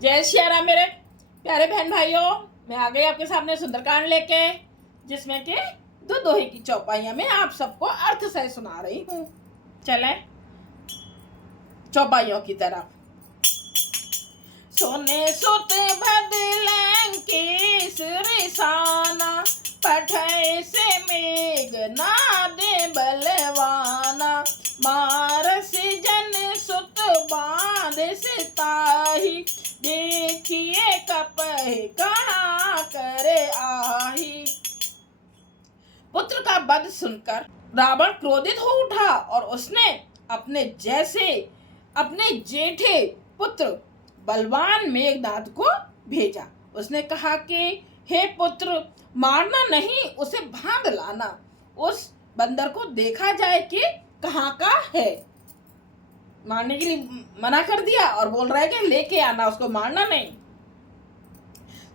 जय श्री राम मेरे प्यारे बहन भाइयों। मैं आ गई आपके सामने सुंदरकांड लेके, जिसमें के दो दोहे की चौपाइयां में आप सबको अर्थ सह सुना रही हूँ। चले चौपाइयों की तरफ। सोने सुत भदलंकी सिरसाना, पठय से मेघ नादे बलवाना, मारस जन सुत बांध सिताही, देखिए कपह कहाँ करे आही। पुत्र का वध सुनकर रावण क्रोधित हो उठा और उसने अपने जेठे पुत्र बलवान मेघनाद को भेजा। उसने कहा कि हे पुत्र, मारना नहीं, उसे बांध लाना। उस बंदर को देखा जाए कि कहाँ का है। मारने के लिए मना कर दिया और बोल रहा है कि लेके आना, उसको मारना नहीं।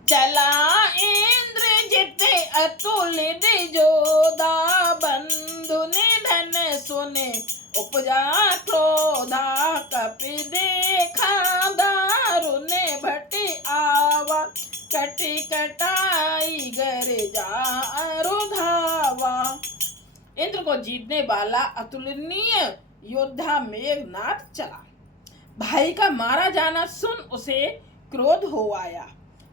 चला इंद्र जिते अतुलित जोधा, बंधु निधन सुने उपजा क्रोधा, कपि देखा दारुण भटि आवा, कटि कटाई गर जारु धावा। इंद्र को जीतने वाला अतुलनीय योद्धा मेघनाद चला। भाई का मारा जाना सुन उसे क्रोध हो आया।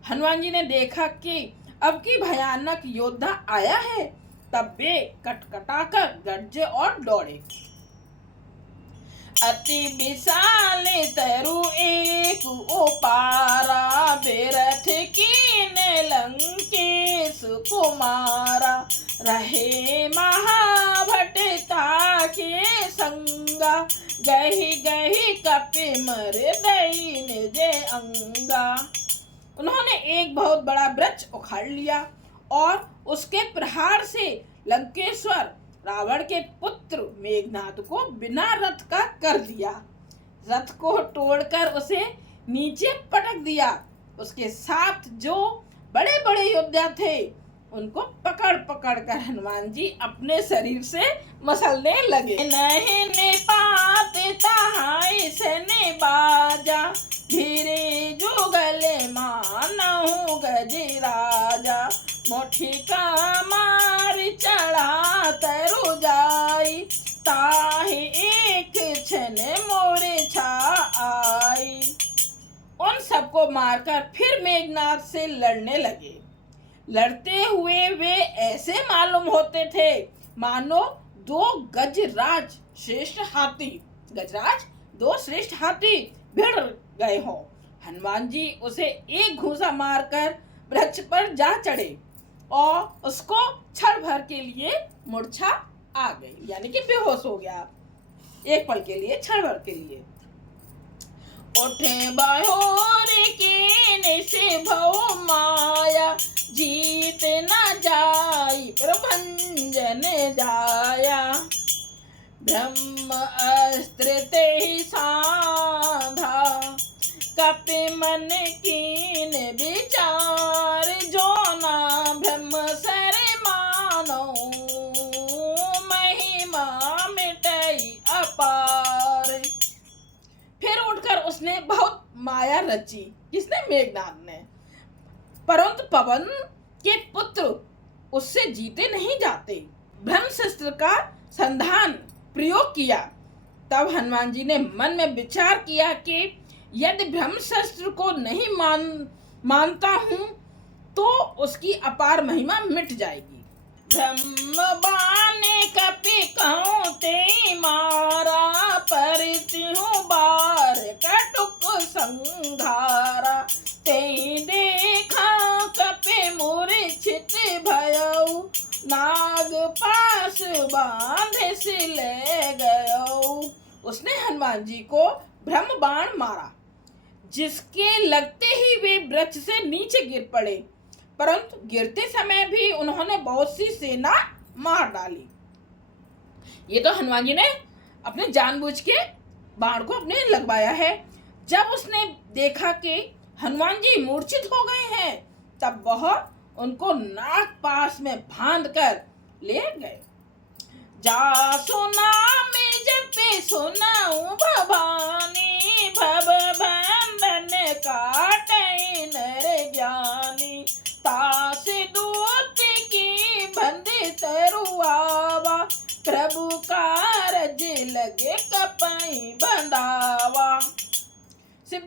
हनुमान जी ने देखा कि अब की भयानक योद्धा आया है, तब वे कटकटाकर गरजे और दौड़े। अति विशाल तरु एक उपारा, बेरथ कीन लंकेश कुमारा, रहे महाभटका के संगा, गही गही कपि मर दई निज अंगा। उन्होंने एक बहुत बड़ा वृक्ष उखाड़ लिया और उसके प्रहार से लंकेश्वर रावण के पुत्र मेघनाद को बिना रथ का कर दिया। रथ को तोड़कर उसे नीचे पटक दिया। उसके साथ जो बड़े बड़े योद्धा थे उनको पकड़ पकड़ कर हनुमान जी अपने शरीर से मसलने लगे। नहीं ने पाते तहाई से ने बाजा, धीरे जुगले मानहु गजराजा, मोठी का मार चढ़ा तरु जाई, ताहि एक क्षण मोरे छा आई। उन सबको मारकर फिर मेघनाद से लड़ने लगे। लड़ते हुए वे ऐसे मालूम होते थे मानो दो गजराज श्रेष्ठ हाथी भिड़ गए हों। हनुमान जी उसे एक घूंसा मारकर वृक्ष पर जा चढ़े और उसको क्षण भर के लिए मूर्छा आ गई, यानी कि बेहोश हो गया एक पल के लिए, क्षण भर के लिए। उठे बहोर के से भव माया, जीत न जाई प्रभंजन जाया, ब्रह्म अस्त्र ते साधा, कपि मन कीन विचार, जो ना ब्रह्म सर मानो, महिमा मिटई अपार। फिर उठकर उसने बहुत माया रची। किसने? मेघनाद ने। परंतु पवन के पुत्र उससे जीते नहीं जाते। ब्रह्मशस्त्र का संधान प्रयोग किया। तब हनुमान जी ने मन में विचार किया कि यदि ब्रह्मशस्त्र को नहीं मानता हूं तो उसकी अपार महिमा मिट जाएगी। ब्रह्म बाण कपि कहूं ते मारा, परित्यु बार कटुक संघारा, ते देखा कपि मूर्छित भयउ, नाग पास बांध सिले गयउ। उसने हनुमान जी को ब्रह्म बाण मारा, जिसके लगते ही वे वृक्ष से नीचे गिर पड़े। परंतु गिरते समय भी उन्होंने बहुत सी सेना मार डाली। ये तो हनुमान जी ने अपने जानबूझ के बाण को अपने लगवाया है। जब उसने देखा कि हनुमान जी मूर्छित हो गए हैं, तब वह उनको नाग पास में बांध कर ले गए। जा सुना में जपे सुनाऊं भवानी, भव बंधन काट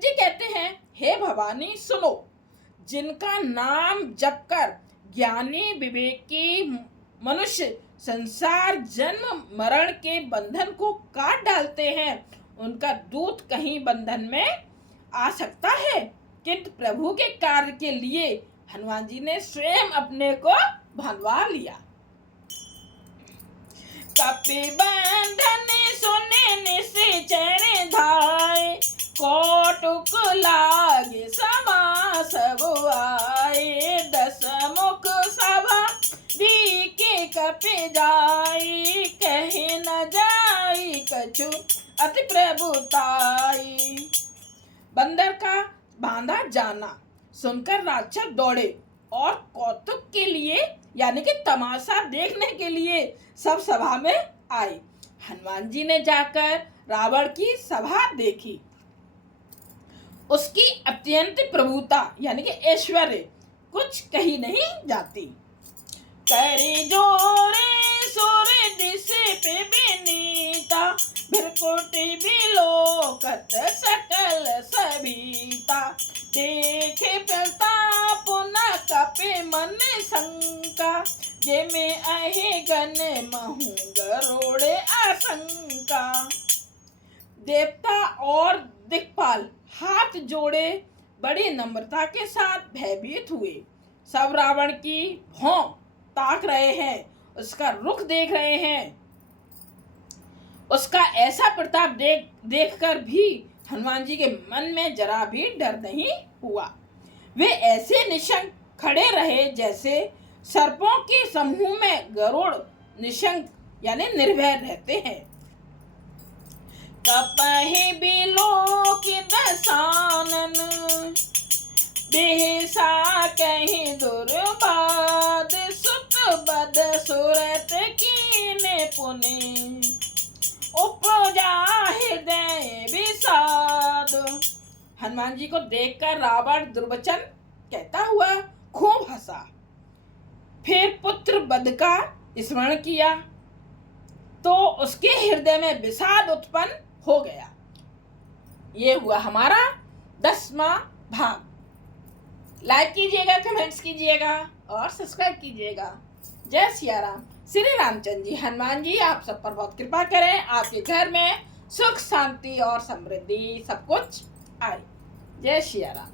जी कहते हैं, हे भवानी सुनो, जिनका नाम जप कर ज्ञानी विवेकी मनुष्य संसार जन्म मरण के बंधन को काट डालते हैं, उनका दूत कहीं बंधन में आ सकता है? किंतु प्रभु के कार्य के लिए हनुमान जी ने स्वयं अपने को भनवा लिया। कपि बंधन सुने निश्चर धाय, कौटुक लागे समा सब आए, दस मुख सभा दी के कपि जाई, कहे न जाई कछु अति प्रभुताई। बंदर का बांधा जाना सुनकर राक्षस दौड़े और कौतुक के लिए यानी कि तमाशा देखने के लिए सब सभा में आए। हनुमान जी ने जाकर रावण की सभा देखी। उसकी अत्यंत प्रभुता यानी कि ऐश्वर्य कुछ कही नहीं जाती। करे जोरे सोरे दिशे पे विनीता, भृकुटि बिलोकत सकल सभीता, देखे प्रताप न कपि मन शंका, जे में अहे गण महु गरुड़े आशंका। देवता और दिक्पाल हाथ जोड़े बड़ी नम्रता के साथ भयभीत हुए। सब रावण की भौं ताक रहे हैं, उसका रुख देख रहे हैं। उसका ऐसा प्रताप देखकर भी हनुमान जी के मन में जरा भी डर नहीं हुआ। वे ऐसे निशंक खड़े रहे जैसे सर्पों के समूह में गरुड़ निशंक यानी निर्भय रहते हैं। कपहि बिलोक दसानन, बेहसा कहि दुर्बाद, सुत बद सुरत कीने पुनि, उपजा हृदय विषाद। हनुमान जी को देखकर रावण दुर्वचन कहता हुआ खूब हंसा। फिर पुत्र वध का स्मरण किया तो उसके हृदय में विषाद उत्पन्न हो गया। ये हुआ हमारा 10वां भाग। लाइक कीजिएगा, कमेंट्स कीजिएगा और सब्सक्राइब कीजिएगा। जय सिया राम। श्री रामचंद्र जी हनुमान जी आप सब पर बहुत कृपा करें, आपके घर में सुख शांति और समृद्धि सब कुछ आए। जय सिया राम।